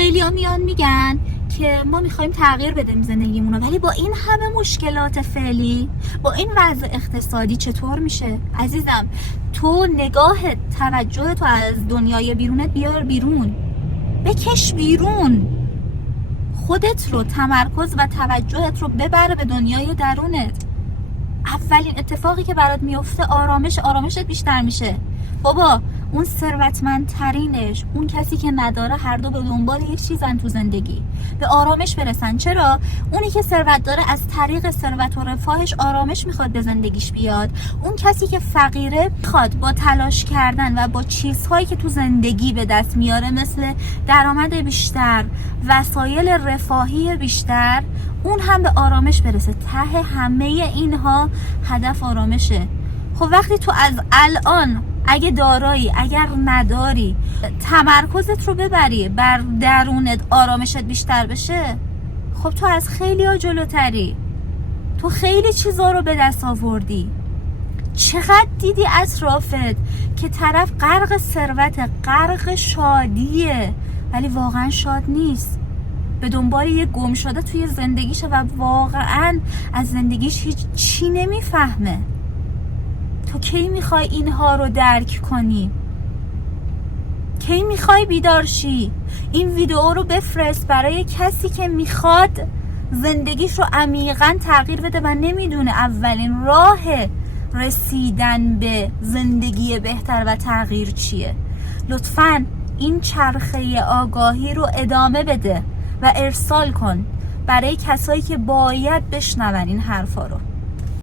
خیلی ها میان میگن که ما میخوایم تغییر بدیم زندگیمونو، ولی با این همه مشکلات فعلی، با این وضع اقتصادی چطور میشه؟ عزیزم تو نگاهت، توجه تو از دنیای بیرونت بیار بیرون، بکش بیرون، خودت رو، تمرکز و توجهت رو ببر به دنیای درونت. اولین اتفاقی که برات میفته آرامشت بیشتر میشه. بابا اون ثروتمندترینش، اون کسی که نداره، هر دو به دنبال یک چیزن تو زندگی، به آرامش برسن. چرا؟ اونی که ثروت داره از طریق ثروت و رفاهش آرامش میخواد به زندگیش بیاد. اون کسی که فقیره میخواد با تلاش کردن و با چیزهایی که تو زندگی به دست میاره، مثل درآمد بیشتر، وسایل رفاهی بیشتر، اون هم به آرامش برسه. ته همه اینها هدف آرامشه. خب وقتی تو از الان، اگه دارایی اگر نداری، تمرکزت رو ببری بر درونت، آرامشت بیشتر بشه، خب تو از خیلی ها جلوتری، تو خیلی چیزا رو به دست آوردی. چقدر دیدی اطرافت که طرف غرق ثروت، غرق شادیه، ولی واقعا شاد نیست، به دنبال یه گم شده توی زندگیشه و واقعا از زندگیش هیچ چی نمیفهمه. تو کی میخوای اینها رو درک کنی؟ کی میخوای بیدار شی؟ این ویدیو رو بفرست برای کسی که میخواد زندگیش رو عمیقاً تغییر بده و نمیدونه اولین راه رسیدن به زندگی بهتر و تغییر چیه. لطفاً این چرخه آگاهی رو ادامه بده و ارسال کن برای کسایی که باید بشنون این حرفا رو.